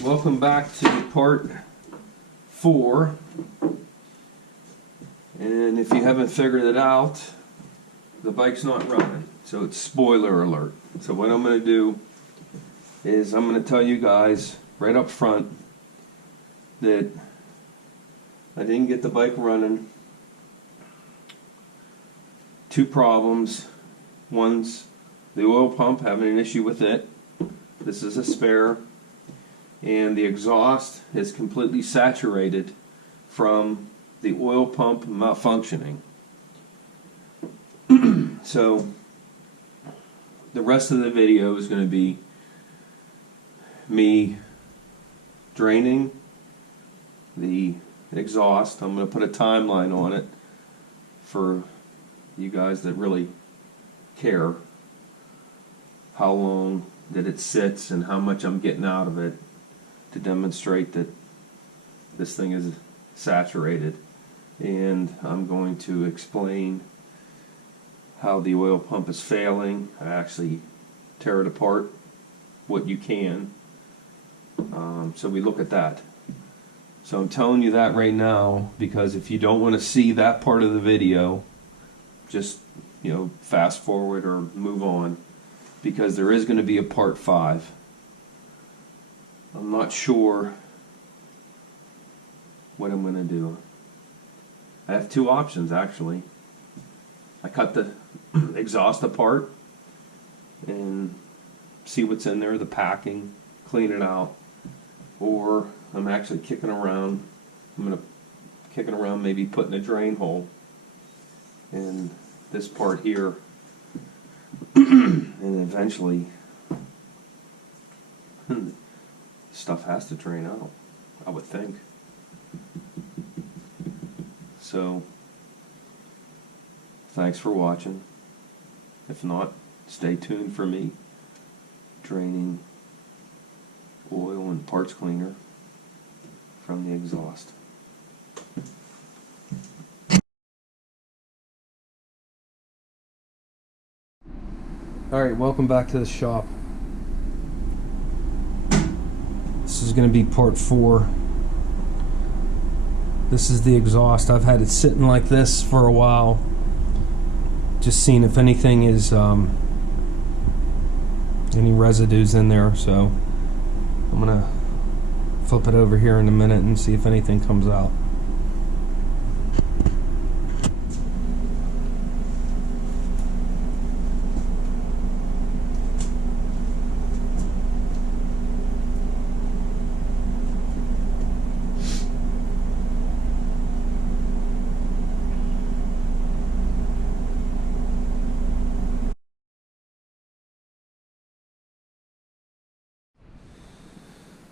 Welcome back to part 4. And if you haven't figured it out, the bike's not running. So it's spoiler alert. So what I'm going to do is I'm going to tell you guys right up front that I didn't get the bike running. 2 problems. One's the oil pump, having an issue with it. This is a spare. And the exhaust is completely saturated from the oil pump malfunctioning. So the rest of the video is going to be me draining the exhaust. I'm going to put a timeline on it for you guys that really care how long that it sits and how much I'm getting out of it, to demonstrate that this thing is saturated. And I'm going to explain how the oil pump is failing. I actually tear it apart what you can. So we look at that. So I'm telling you that right now because if you don't want to see that part of the video, just fast forward or move on, because there is going to be a part 5. I'm not sure what I'm going to do. I have 2 options actually. I cut the exhaust apart and see what's in there, the packing, clean it out, or I'm actually kicking around. I'm going to kicking around maybe putting a drain hole in this part here and eventually stuff has to drain out, I would think. So, thanks for watching. If not, stay tuned for me draining oil and parts cleaner from the exhaust. Alright, welcome back to the shop. This is going to be part 4. This is the exhaust. I've had it sitting like this for a while, just seeing if anything is any residues in there. So I'm gonna flip it over here in a minute and see if anything comes out.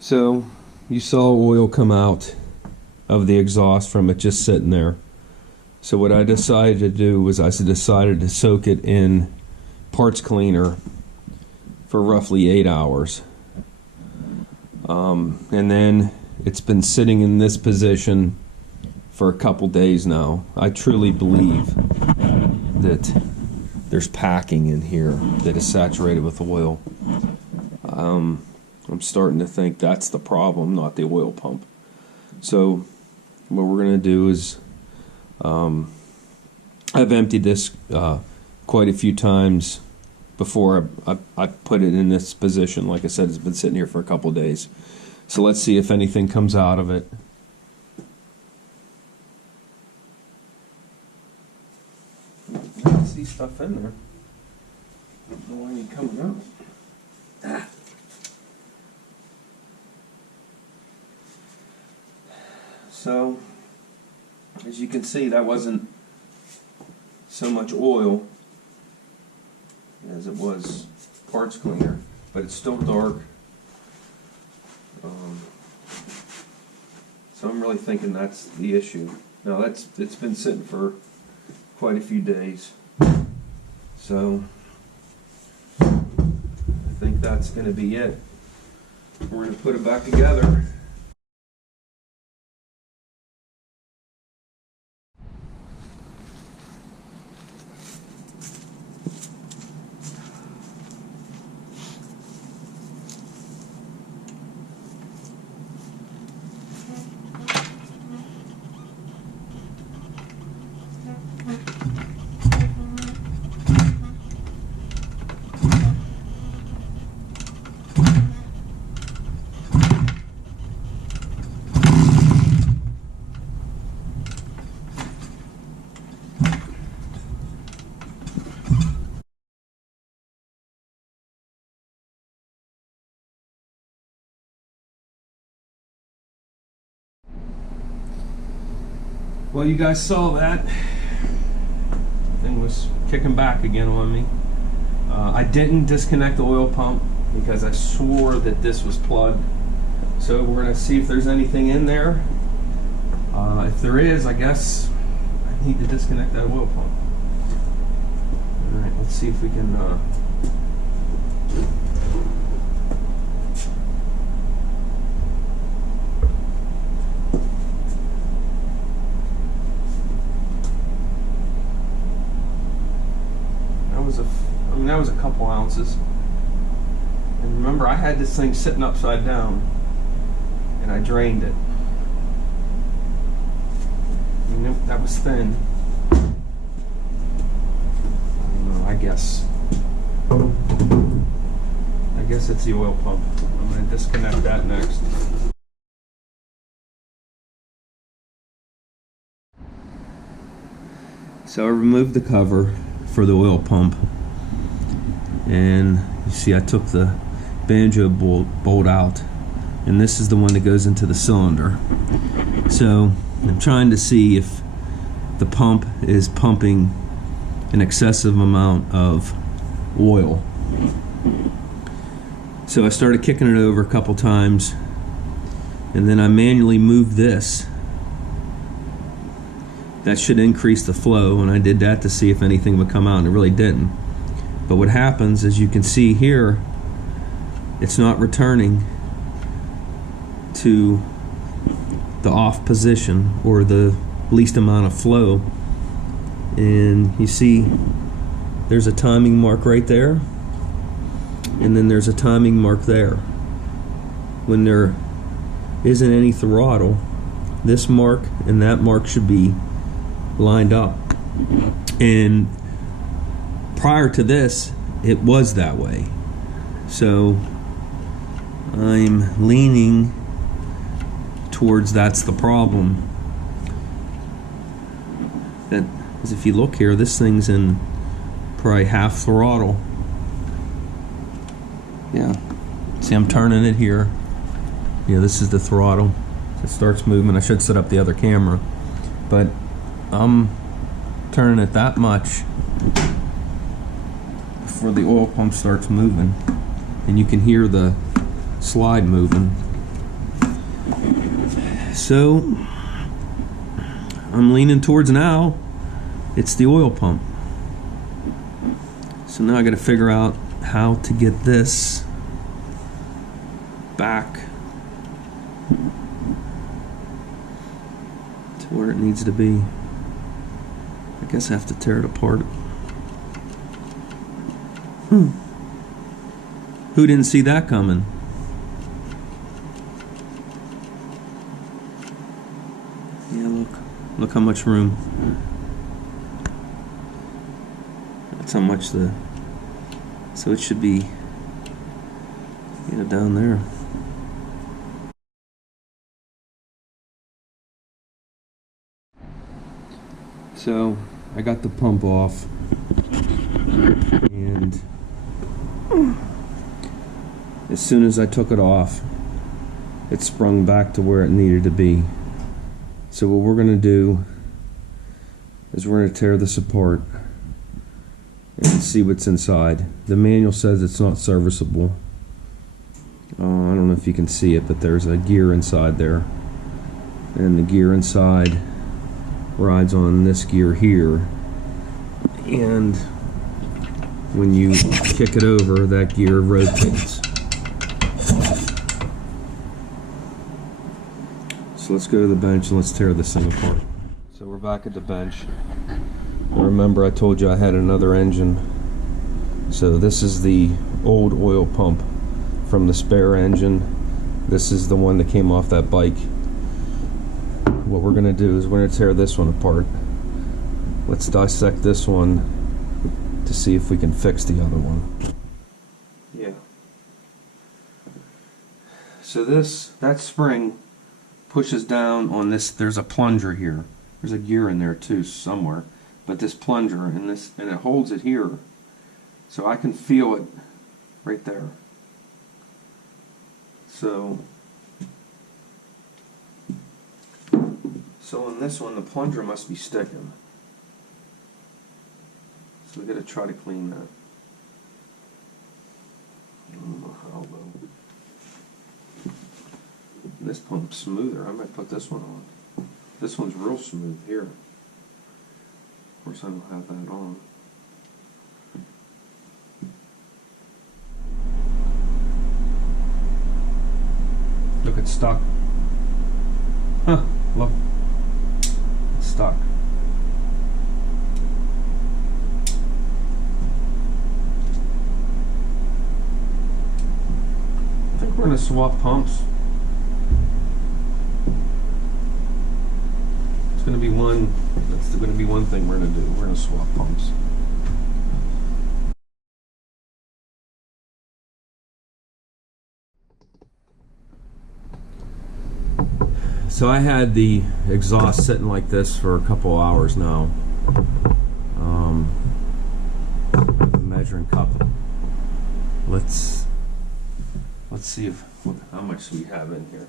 So you saw oil come out of the exhaust from it just sitting there. So what I decided to do was I decided to soak it in parts cleaner for roughly 8 hours. And then it's been sitting in this position for a couple days now. I truly believe that there's packing in here that is saturated with oil. I'm starting to think that's the problem, not the oil pump. So what we're going to do is I've emptied this quite a few times before I put it in this position. Like I said, it's been sitting here for a couple of days. So let's see if anything comes out of it. I can see stuff in there. I don't know why you're coming out. Ah. So, as you can see, that wasn't so much oil as it was parts cleaner, but it's still dark. So I'm really thinking that's the issue. Now it's been sitting for quite a few days. So I think that's going to be it. We're going to put it back together. Well, you guys saw that. Thing was kicking back again on me. I didn't disconnect the oil pump because I swore that this was plugged. So we're going to see if there's anything in there. If there is, I guess I need to disconnect that oil pump. Alright, let's see if we can that was a couple ounces. And remember, I had this thing sitting upside down and I drained it. And that was thin. I don't know, I guess it's the oil pump. I'm going to disconnect that next. So I removed the cover for the oil pump, and you see I took the banjo bolt out, and this is the one that goes into the cylinder. So I'm trying to see if the pump is pumping an excessive amount of oil. So I started kicking it over a couple times, and then I manually moved this. That should increase the flow, and I did that to see if anything would come out, and it really didn't. But what happens, as you can see here, it's not returning to the off position or the least amount of flow. And you see there's a timing mark right there, and then there's a timing mark there. When there isn't any throttle, this mark and that mark should be lined up. And prior to this, it was that way. So I'm leaning towards that's the problem. That is, if you look here, this thing's in probably half throttle. Yeah. See, I'm turning it here. Yeah, this is the throttle. It starts moving. I should set up the other camera, but I'm turning it that much before the oil pump starts moving, and you can hear the slide moving. So I'm leaning towards, now it's the oil pump. So now I got to figure out how to get this back to where it needs to be. I guess I have to tear it apart. Who didn't see that coming? Yeah, look how much room. That's how much so it should be, down there. So I got the pump off, and as soon as I took it off, it sprung back to where it needed to be. So what we're going to do is we're going to tear this apart and see what's inside. The manual says it's not serviceable. I don't know if you can see it, but there's a gear inside there, and the gear inside rides on this gear here, and when you kick it over, that gear rotates. So let's go to the bench and let's tear this thing apart. So we're back at the bench. Remember, I told you I had another engine. So this is the old oil pump from the spare engine. This is the one that came off that bike. What we're going to do is we're going to tear this one apart. Let's dissect this one to see if we can fix the other one. Yeah. So that spring pushes down on this. There's a plunger here. There's a gear in there too somewhere. But this plunger and it holds it here. So I can feel it right there. So So on this one, the plunger must be sticking. So we got to try to clean that. I don't know how though. This pump's smoother. I might put this one on. This one's real smooth here. Of course, I don't have that on. Look, it's stuck. Huh, look. It's stuck. I think we're going to swap pumps. It's going to be one, that's going to be one thing we're going to do. We're going to swap pumps. So I had the exhaust sitting like this for a couple hours now. Measuring cup. Let's see if how much we have in here.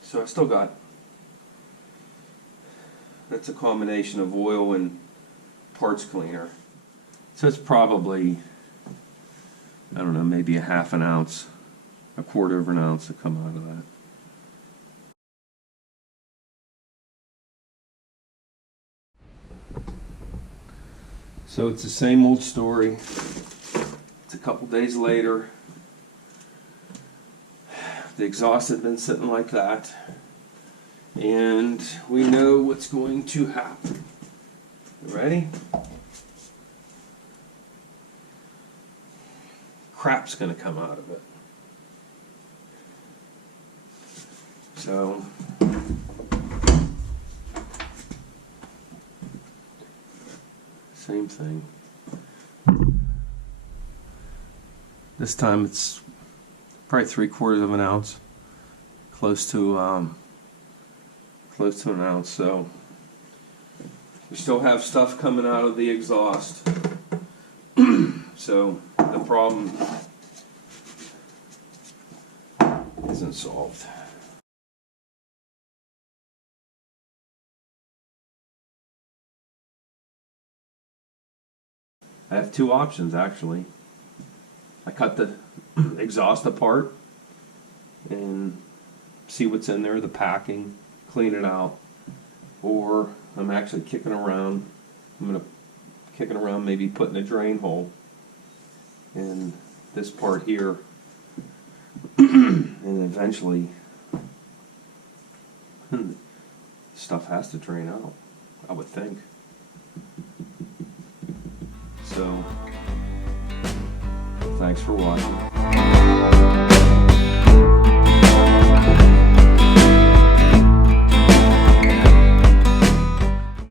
So I still got, that's a combination of oil and parts cleaner. So it's probably, I don't know, maybe a half an ounce, a quarter of an ounce to come out of that. So it's the same old story. It's a couple days later. The exhaust had been sitting like that. And we know what's going to happen. You ready? Crap's going to come out of it. So same thing. This time it's probably 3/4 of an ounce, close to an ounce. So we still have stuff coming out of the exhaust. So the problem isn't solved. I have two options actually. I cut the exhaust apart and see what's in there, the packing, clean it out, or I'm actually kicking around. I'm going to kicking around, maybe putting a drain hole in this part here, and eventually stuff has to drain out, I would think. So thanks for watching.